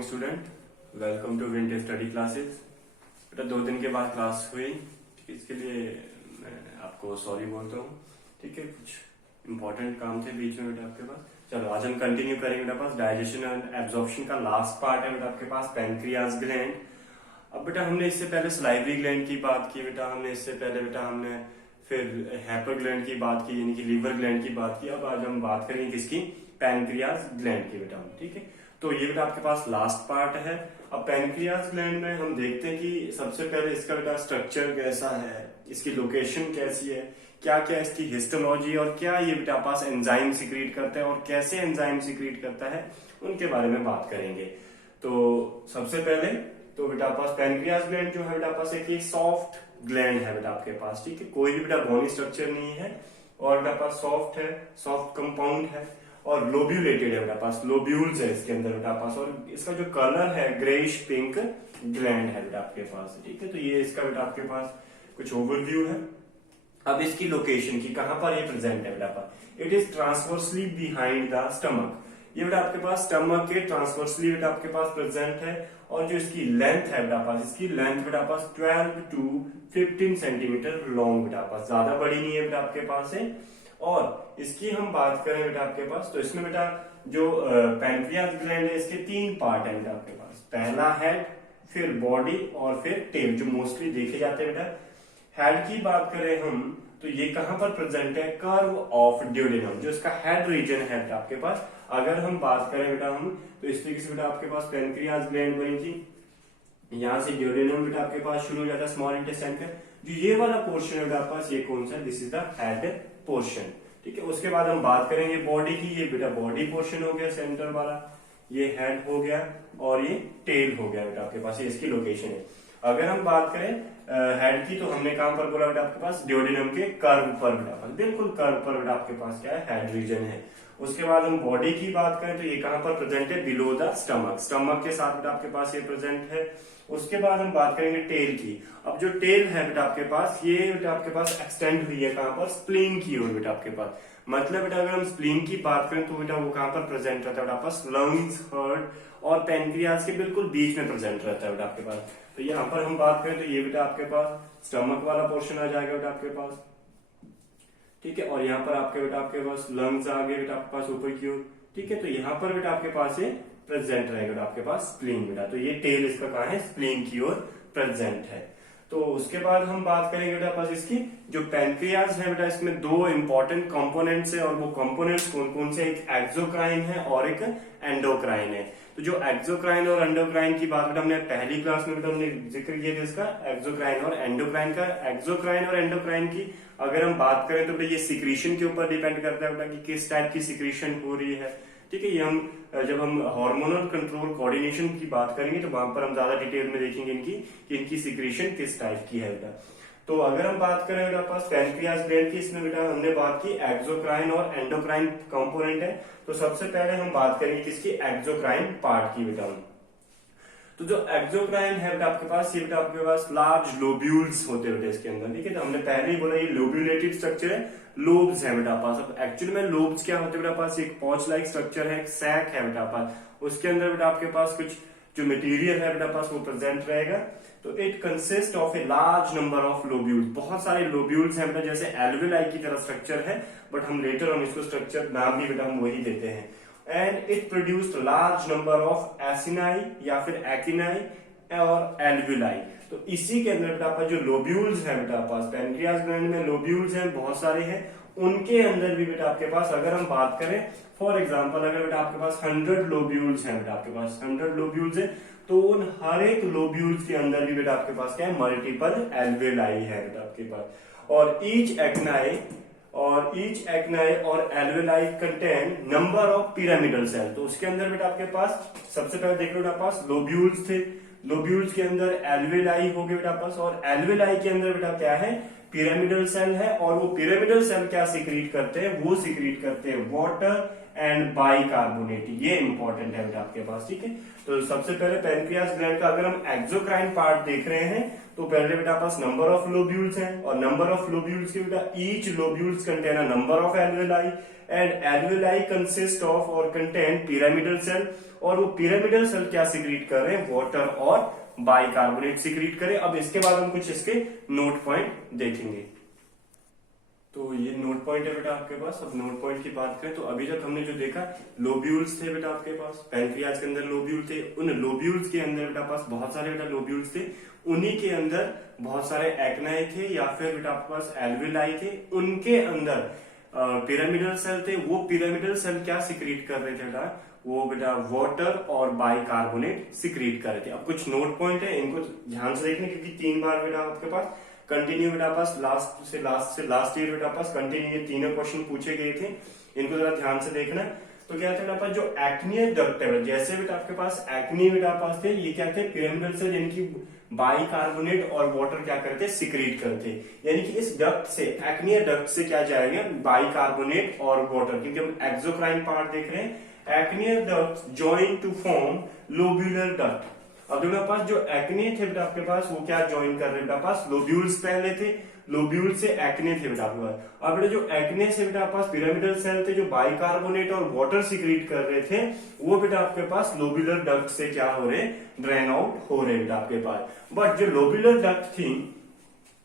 Morning student, welcome to winter study classes. बेटा 2 दिन के बाद क्लास हुई, ठीक है, इसके लिए मैं आपको सॉरी बोलता हूँ। ठीक है, कुछ इंपॉर्टेंट काम थे बीच में बेटा आपके पास। चलो आज हम कंटिन्यू करेंगे बेटा पास डाइजेशन एंड एब्जॉर्प्शन का लास्ट पार्ट है बेटा आपके पास पैनक्रियाज ग्लैंड। अब बेटा हमने इससे पहले सलाइवरी ग्लैंड की बात की बेटा, हमने इससे पहले बेटा हमने फिर हैपर ग्लैंड की बात की, यानी कि लीवर ग्लैंड की बात की। अब आज हम बात करेंगे किसकी, पैनक्रियाज ग्लैंड की बेटा हम। ठीक है, तो ये बेटा आपके पास लास्ट पार्ट है। अब पैनक्रियाज ग्लैंड में हम देखते हैं कि सबसे पहले इसका बेटा स्ट्रक्चर कैसा है, इसकी लोकेशन कैसी है, क्या क्या इसकी हिस्टोलॉजी और क्या ये बेटा पास एंजाइम सिक्रीट करता है और कैसे एंजाइम सिक्रीट करता है, उनके बारे में बात करेंगे। तो सबसे पहले तो बेटा पास पैनक्रियाज ग्लैंड जो है बेटा पास एक सॉफ्ट ग्लैंड है बेटा आपके पास। ठीक है, कोई भी बेटा बोनी स्ट्रक्चर नहीं है और बेटा पास सॉफ्ट है, सॉफ्ट कंपाउंड है और लोब्यूलेटेड है बेटा पास, लोब्यूल्स है इसके अंदर बेटा पास। और इसका जो कलर है ग्रेइश पिंक ग्लैंड है बेटा आपके पास। ठीक है, तो ये इसका बेटा आपके पास कुछ ओवरव्यू है। अब इसकी लोकेशन की कहां पर ये प्रेजेंट है बेटा पास, it is transversely behind the stomach. ये बेटा आपके पास स्टमक के ट्रांसवर्सली बेटा आपके पास प्रेजेंट है। और जो इसकी लेंथ है बेटा पास, इसकी लेंथ बेटा पास 12 to 15 सेंटीमीटर लॉन्ग बेटा पास, ज्यादा बड़ी नहीं है बेटा आपके पास है। और इसकी हम बात करें बेटा आपके पास, तो इसमें बेटा जो पैनक्रियाज ग्लैंड है इसके 3 पार्ट है बेटा आपके पास। पहला हेड, फिर बॉडी और फिर टेल, जो मोस्टली देखे जाते हैं बेटा। हेड की बात करें हम तो ये कहां पर प्रेजेंट है, कर्व ऑफ ड्यूडेनम, जो इसका हेड रीजन है बेटा आपके पास। अगर हम बात करें बेटा हम तो इस तरीके से बेटा आपके पास पैनक्रियाज ग्लैंड बनी थी। यहां से ड्यूडेनम बेटा आपके पास शुरू हो जाता है स्मॉल इंटेस्टाइन का। जो ये वाला पोर्शन है बेटा आपके पास, ये कौन सा है, this is the head portion. ठीक है, उसके बाद हम बात करेंगे बॉडी की। ये बेटा बॉडी पोर्शन हो गया सेंटर वाला, ये हेड हो गया और ये टेल हो गया बेटा आपके पास, ये इसकी लोकेशन है। अगर हम बात करें हेड की, तो हमने कहां पर बोला बेटा आपके पास, ड्यूडेनम के कर्व पर बेटा पास, बिल्कुल कर्व पर बेटा आपके पास क्या है, हेड रीजन है। उसके बाद हम बॉडी की बात करें तो ये कहां पर प्रेजेंट है, बिलो द स्टमक, स्टमक के साथ बेटा आपके पास ये प्रेजेंट है। उसके बाद हम बात करेंगे टेल की। अब जो टेल है बेटा आपके पास, ये बेटा आपके पास एक्सटेंड हुई है कहां पर, स्प्लीन की ओर बेटा आपके पास। मतलब बेटा अगर हम स्प्लीन की बात करें तो बेटा वो कहां पर प्रेजेंट रहता है बेटा पास, लंग्स, हार्ट और पैनक्रियाज के बिल्कुल बीच में प्रेजेंट रहता है बेटा आपके पास। तो यहाँ पर हम बात करें तो ये बेटा आपके पास स्टमक वाला पोर्शन आ जाएगा बेटा आपके पास। ठीक है, और यहाँ पर आपके बेटा आपके पास लंग्स आ गए बेटा आपके पास ऊपर की ओर। ठीक है, तो यहाँ पर बेटा आपके पास ये प्रेजेंट रहेगा बेटा आपके पास स्प्लीन बेटा। तो ये टेल इसका कहाँ है, स्प्लीन की ओर प्रेजेंट है। तो उसके बाद हम बात करेंगे बेटा पास इसकी जो पैनक्रियाज है बेटा, इसमें 2 इंपॉर्टेंट कंपोनेंट्स है। और वो कंपोनेंट्स कौन कौन से, एक एक्सोक्राइन है और एक एंडोक्राइन है। तो जो एक्सोक्राइन और एंडोक्राइन की बात बेटा हमने पहली क्लास में बेटा हमने जिक्र किया था इसका, एक्सोक्राइन और एंडोक्राइन का। एक्सोक्राइन और एंडोक्राइन की अगर हम बात करें तो बेटा ये सिक्रीशन के ऊपर डिपेंड करता है बेटा कि किस टाइप की सिक्रीशन हो रही है। ठीक है, ये हम जब हम हार्मोनल कंट्रोल कोऑर्डिनेशन की बात करेंगे तो वहां पर हम ज्यादा डिटेल में देखेंगे इनकी कि इनकी सिक्रीशन किस टाइप की है बेटा। तो अगर हम बात करें बेटा पास पैनक्रियाज ग्लैंड की, इसमें बेटा हमने बात की एक्सोक्राइन और एंडोक्राइन कंपोनेंट है। तो सबसे पहले हम बात करेंगे किसकी, एक्सोक्राइन पार्ट की बेटा। तो जो एक्सोक्राइन है बेटा आपके पास, ये बेटा आपके पास लार्ज लोब्यूल्स होते हैं बेटा इसके अंदर। ठीक है, तो हमने पहले ही बोला ये लोब्यूलेटेड स्ट्रक्चर है, लोब्स है बेटा पास। अब एक्चुअली में लोब्स क्या होते हैं बेटा पास, एक पॉच लाइक स्ट्रक्चर है, एक सैक है बेटा पास। उसके अंदर बेटा आपके पास कुछ जो मटेरियल है बेटा पास वो प्रेजेंट रहेगा। तो it consist of a large number of lobules, बहुत सारे लोब्यूल्स हैं बेटा, जैसे एल्वेलाई की तरह स्ट्रक्चर है, बट हम लेटर ऑन इसको स्ट्रक्चर नाम भी बेटा हम वही देते हैं। And it produced large number of acini या फिर एक्टिनाई और एल्वुलाई। तो इसी के अंदर बेटा आपका जो लोब्यूल्स है बेटा पास, पैनक्रियाज ग्लैंड में लोब्यूल्स हैं बहुत सारे हैं, उनके अंदर भी बेटा आपके पास अगर हम बात करें, फॉर एग्जांपल अगर बेटा आपके पास 100 लोब्यूल्स हैं बेटा आपके पास, 100 लोब्यूल्स है, तो उन हर एक लोब्यूल्स के अंदर भी बेटा आपके पास क्या है, मल्टीपल एल्वुलाई है बेटा आपके पास। और ईच एक्नाई और alveoli contain number of pyramidal cell. तो उसके अंदर बेटा आपके पास सबसे पहले देख लो बेटा पास लोब्यूल्स थे, लोब्यूल्स के अंदर एल्वुलाई हो गए बेटा पास, और एल्वुलाई के अंदर बेटा क्या है, पिरामिडल सेल है। और वो पिरामिडल सेल क्या सिक्रीट करते हैं, वो सिक्रीट करते हैं वाटर एंड बाइकार्बोनेट, ये इंपॉर्टेंट है बेटा आपके पास, ठीक है। तो सबसे पहले पैनक्रियास ग्लैंड का अगर हम एक्सोक्राइन पार्ट देख रहे हैं तो पहले बेटा पास नंबर ऑफ लोब्यूल्स हैं, और नंबर ऑफ लोब्यूल्स की बेटा each lobules contain a number of alveoli, and alveoli consist of और कंटेन पिरामिडल सेल, और वो पिरामिडल सेल क्या सिक्रीट कर रहे हैं, वाटर और बाइकार्बोनेट सिक्रीट करे। अब इसके बाद हम कुछ इसके नोट पॉइंट देखेंगे। तो ये नोट पॉइंट है बेटा आपके पास। अब नोट पॉइंट की बात करें तो अभी तक हमने जो देखा, लोब्यूल्स थे बेटा आपके पास, पैनक्रियाज के अंदर लोब्यूल थे, उन लोब्यूल्स के अंदर बेटा पास बहुत सारे बेटा लोब्यूल्स थे, उन्हीं के अंदर बहुत सारे एक्नाई थे या फिर बेटा आपके पास एल्वेलाई थे, उनके अंदर पिरामिडल सेल थे। वो पिरामिडल सेल क्या सिक्रीट कर रहे थे बेटा, वो बेटा वाटर और बाइकार्बोनेट सिक्रीट कर रहे थे। अब कुछ नोट पॉइंट है, इनको ध्यान से देखने, क्योंकि 3 बार बेटा आपके पास कंटिन्यू बेटा पास लास्ट ईयर बेटा पास कंटिन्यू ये तीनों क्वेश्चन पूछे गए थे, इनको जरा ध्यान से देखना। तो क्या था बेटा पास, जो एक्नियस डक्ट है, जैसे बेटा आपके पास एक्नी बेटा पास थे, ये क्या थे, पिरामिडल सेल, इनकी बाइकार्बोनेट और वाटर क्या करते, सिक्रीट करते, यानी कि इस डक्ट से, एक्नियस डक्ट से क्या जाएगा, बाइकार्बोनेट और वाटर, क्योंकि हम एक्सोक्राइन पार्ट देख रहे हैं। Acinus duct join to form lobular duct. अब मेरे पास जो एक्ने थे बेटा आपके पास, वो क्या ज्वाइन कर रहे हैं बेटा पास, लोब्यूल्स पहले थे, लोब्यूल से एक्ने थे बेटा आपके पास। अब बेटा जो एक्ने से बेटा पास पिरामिडल सेल थे, जो बाइकार्बोनेट और वाटर सिक्रीट कर रहे थे, वो बेटा आपके पास लोब्यूलर डक्ट से क्या हो रहे, ड्रेन आउट हो रहे बेटा आपके पास। बट जो लोब्यूलर डक्ट थी,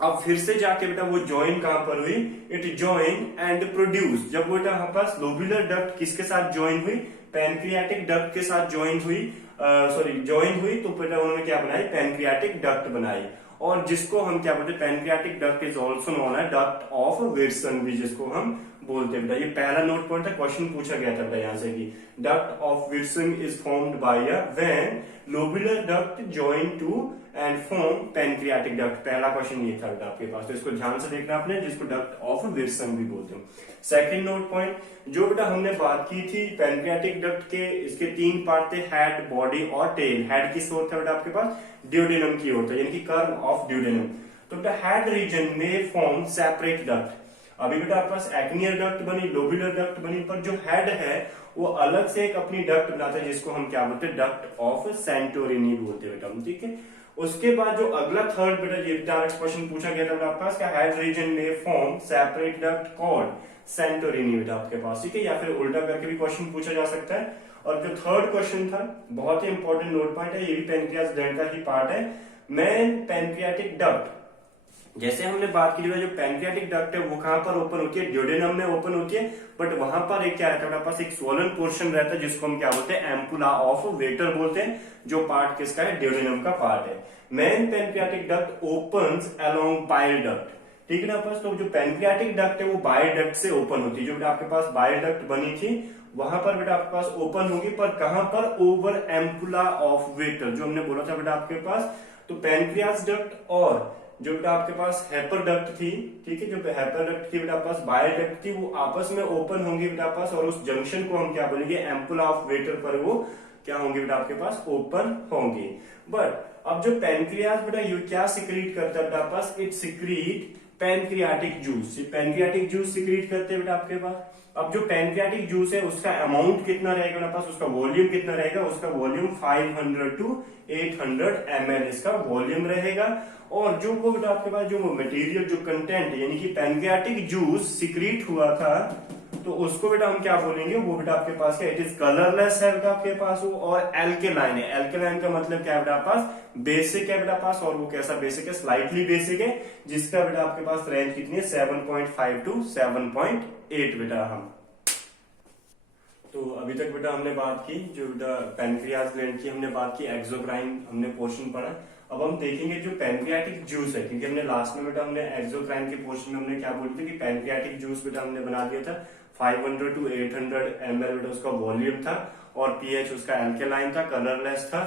अब फिर से जाके बेटा वो ज्वाइन कहां पर हुई, इट ज्वाइन एंड प्रोड्यूस। जब बेटा हमारे पास लोब्यूलर डक्ट किसके साथ ज्वाइन हुई, पैनक्रियाटिक डक्ट के साथ ज्वाइन हुई, ज्वाइन हुई, तो बेटा उन्होंने क्या बनाई, पैनक्रियाटिक डक्ट बनाई, और जिसको हम क्या बोलते हैं, pancreatic duct is also known है डक्ट ऑफ विल्सन भी जिसको हम बोलते हैं बेटा। ये पहला नोट पॉइंट था, क्वेश्चन पूछा गया था बेटा यहाँ से कि duct of Wilson is formed by a when lobular duct join two and form pancreatic duct. पहला क्वेश्चन ये था बेटा आपके पास, तो इसको ध्यान से देखना आपने, जिसको डक्ट ऑफ विल्सन भी बोलते हैं। सेकंड नोट पॉइंट, जो बेटा हमने बात की थी पैनक्रियाटिक डक्ट के, इसके 3 पार्ट थे, हेड, बॉडी और टेल। हेड किस ओर था बेटा आपके पास, ड्यूडेनम की ओर था, यानी कि कर्व ऑफ ड्यूडेनम। तो बेटा हेड रीजन में फॉर्म सेपरेट डक्ट। अभी बेटा आपके पास एक्नियल डक्ट बनी, लोब्यूलर डक्ट बनी, पर जो हेड है वो अलग से एक अपनी डक्ट बनाता है, जिसको हम क्या बोलते हैं, डक्ट ऑफ सेंटोरिनी बोलते हैं बेटा, ठीक है। उसके बाद जो अगला थर्ड बेटा, ये डायरेक्ट क्वेश्चन पूछा गया था आपके पास, क्या हेड रीजन में form separate duct called Santorini बेटा आपके पास, ठीक है, या फिर उल्टा करके भी क्वेश्चन पूछा जा सकता है। और जो थर्ड क्वेश्चन था, बहुत ही इंपॉर्टेंट नोट पॉइंट है, ये भी पैनक्रियास ग्लैंड का ही पार्ट है, मेन पैनक्रियाटिक डक्ट। जैसे हमने बात की, जो पैनक्रियाटिक डक्ट है वो कहां पर ओपन होती है, ड्यूडेनम में ओपन होती है, बट वहां पर एक क्या रहता है हमारे पास, एक स्वोलन पोर्शन रहता है, जिसको हम क्या बोलते हैं, एम्पुला ऑफ वेटर बोलते हैं, जो पार्ट किसका है, ड्यूडेनम का पार्ट है। Main pancreatic duct opens along bile duct, ठीक है ना पास। तो जो पैनक्रियाटिक डक्ट है वो बाइल डक्ट से ओपन होती है, जो बेटा आपके पास बाइल डक्ट बनी थी वहां पर बेटा आपके पास ओपन होगी, पर कहां पर, ओवर एम्पुला ऑफ वेटर, जो हमने बोला था बेटा आपके पास। तो पैनक्रियास डक्ट और जो बेटा आपके पास हेपर डक्ट थी, ठीक है, जो हेपर डक्ट थी बेटा पास, बाइल डक्ट थी, वो आपस में ओपन होंगी बेटा पास, और उस जंक्शन को हम क्या बोलेंगे, एम्पुला ऑफ वेटर पर वो क्या होंगे बेटा आपके पास, ओपन होंगे। बट अब जो पैनक्रियास बेटा ये क्या सिक्रीट करता है बेटा पास, it secrete pancreatic juice. Pancreatic juice secrete करते हैं बेटा आपके पास। अब जो पैनक्रियाटिक जूस है उसका अमाउंट कितना रहेगा बेटा पास, उसका वॉल्यूम कितना रहेगा, उसका वॉल्यूम 500 to 800 ml इसका वॉल्यूम रहेगा। और जो वो बेटा आपके पास जो मटेरियल, जो कंटेंट, यानी कि पैनक्रियाटिक जूस सिक्रीट हुआ था, तो उसको बेटा हम क्या बोलेंगे, वो बेटा आपके पास क्या, इट इज कलरलेस है बेटा आपके पास वो, और एल्केलाइन है। एल्केलाइन का मतलब क्या है बेटा पास, बेसिक है बेटा पास, और वो कैसा बेसिक है, स्लाइटली बेसिक है, जिसका बेटा आपके पास रेंज कितनी है, 7.5 to 7.8 बेटा। हम तो अभी तक बेटा हमने बात की, जो बेटा पैनक्रियास ग्लैंड की हमने बात की, एक्सोक्राइन हमने पोर्शन पढ़ा। अब हम देखेंगे जो पैनक्रियाटिक जूस है, क्योंकि हमने लास्ट में बेटा हमने एक्सोक्राइन के पोर्शन में हमने क्या बोले थे कि पैनक्रियाटिक जूस बेटा हमने बना दिया था 500 to 800 ml बेटा उसका वॉल्यूम था, और पीएच उसका एल्केलाइन था, कलरलेस था।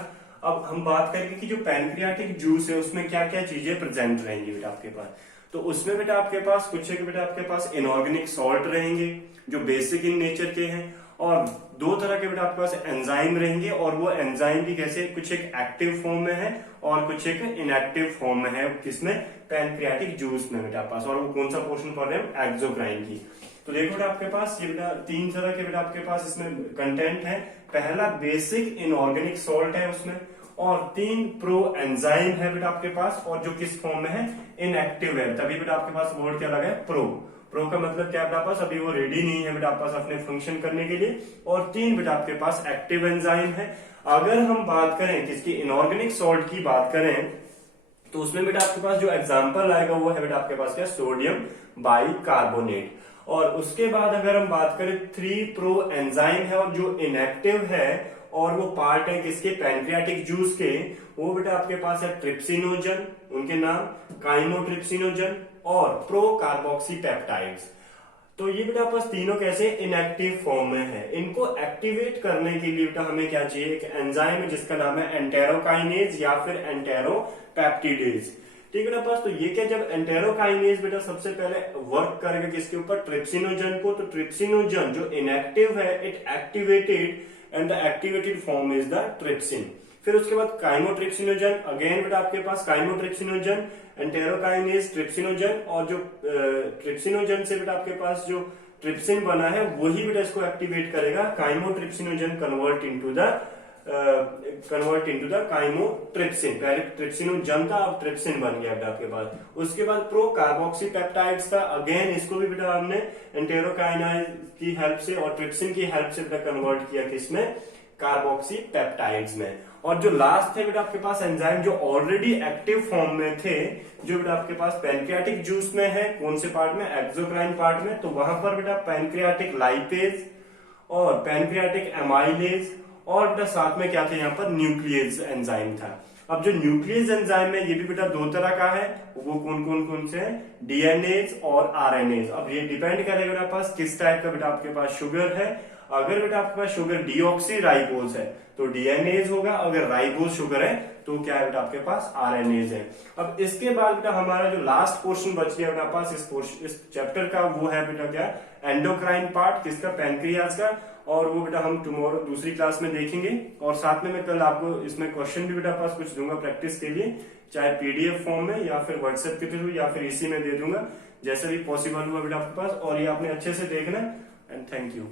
अब हम बात करेंगे कि जो पैनक्रियाटिक जूस है उसमें क्या क्या चीजें प्रेजेंट रहेंगी बेटा आपके पास। तो उसमें बेटा आपके पास कुछ है कि बेटा आपके पास इनऑर्गेनिक सॉल्ट रहेंगे, जो बेसिक इन नेचर के हैं, और 2 तरह के बेटा आपके पास एंजाइम रहेंगे, और वो एंजाइम भी कैसे, कुछ एक एक्टिव फॉर्म में है और कुछ एक इनएक्टिव फॉर्म में है, किसमें, पैनक्रियाटिक जूस में बेटा पास। और वो कौन सा पोर्शन पढ़ रहे हैं, एक्सोक्राइन की। तो देखो बेटा आपके पास ये बेटा 3 तरह के बेटा आपके पास इसमें कंटेंट है। पहला बेसिक इनऑर्गेनिक सॉल्ट है उसमें, और 3 प्रो एंजाइम है बेटा आपके पास, और जो किस फॉर्म में है, इनएक्टिव है। तभी बेटा आपके पास वर्ड क्या लगा है, प्रो। प्रो का मतलब क्या बेटा पास, अभी वो रेडी नहीं है बेटा आपके पास अपने फंक्शन करने के लिए। और 3 बेटा आपके पास एक्टिव एंजाइम है। अगर हम बात करें किसकी, इनऑर्गेनिक सॉल्ट की बात करें, तो उसमें बेटा आपके पास जो एग्जांपल आएगा वो है बेटा आपके पास क्या, सोडियम बाइकार्बोनेट। और उसके बाद अगर हम बात करें 3 प्रो एंजाइम है, और जो इनएक्टिव है और वो पार्ट है किसके, पैनक्रियाटिक जूस के, वो बेटा आपके पास है ट्रिप्सिनोजन, उनके नाम काइमोट्रिप्सिनोजन और प्रो कार्बोक्सी पेप्टाइड्स। तो ये बेटा आपस तीनों कैसे, इनएक्टिव फॉर्म में है। इनको एक्टिवेट करने के लिए बेटा हमें क्या चाहिए, एक एंजाइम है जिसका नाम है एंटेरोकाइनेज या फिर एंटेरोपेप्टिडेज। ठीक है ना पास। तो ये क्या, जब एंटेरोकाइनेज बेटा सबसे पहले वर्क करेगा किसके ऊपर, ट्रिप्सिनोजन को, तो ट्रिप्सिनोजन जो इनएक्टिव है it activated and the activated form is the trypsin. फिर उसके बाद काइमोट्रिप्सिनोजन, अगेन बेटा आपके पास काइमोट्रिप्सिनोजन, एंटेरोकाइनेज, ट्रिप्सिनोजन, और जो ट्रिप्सिनोजन से बेटा आपके पास जो ट्रिप्सिन बना है वही बेटा इसको एक्टिवेट करेगा। Chymotrypsinogen convert into the chymotrypsin. पहले ट्रिप्सिनोजन था, अब ट्रिप्सिन बन गया बेटा आपके पास। उसके बाद प्रो कार्बोक्सी पेप्टाइड्स था, अगेन इसको भी बेटा हमने एंटेरोकाइनेज की हेल्प से और ट्रिप्सिन की हेल्प से बेटा कन्वर्ट किया किसमें, कार्बोक्सी पेप्टाइड्स में। और जो लास्ट थे बेटा आपके पास एंजाइम जो ऑलरेडी एक्टिव फॉर्म में थे, जो बेटा आपके पास पैनक्रियाटिक जूस में है, कौन से पार्ट में, एक्सोक्राइन पार्ट में, तो वहां पर बेटा पैनक्रियाटिक लाइपेज और पैनक्रियाटिक एमाइलेज, और बेटा साथ में क्या थे यहाँ पर, न्यूक्लियस एंजाइम था। अब जो न्यूक्लियस एंजाइम है ये भी बेटा 2 तरह का है, वो कौन से हैं, डीएनएज और आरएनएज। अब ये डिपेंड करेगा बेटा पास किस टाइप का बेटा आपके पास शुगर है। अगर बेटा आपके पास शुगर डीऑक्सी राइबोज है तो डीएनएज होगा, अगर राइबोज शुगर है तो क्या है बेटा आपके पास, आरएनएज है। अब इसके बाद बेटा हमारा जो लास्ट पोर्शन बच गया बेटा पास इस चैप्टर का, वो है बेटा क्या, एंडोक्राइन पार्ट, किसका, पैनक्रियाज का। और वो बेटा हम टुमारो दूसरी क्लास में देखेंगे। और साथ में मैं कल आपको इसमें क्वेश्चन भी बेटा पास कुछ दूंगा प्रैक्टिस के लिए, चाहे पीडीएफ फॉर्म में या फिर व्हाट्सएप के थ्रू या फिर इसी में दे दूंगा, जैसे भी पॉसिबल हुआ बेटा आपके पास। और ये आपने अच्छे से देखना, एंड थैंक यू।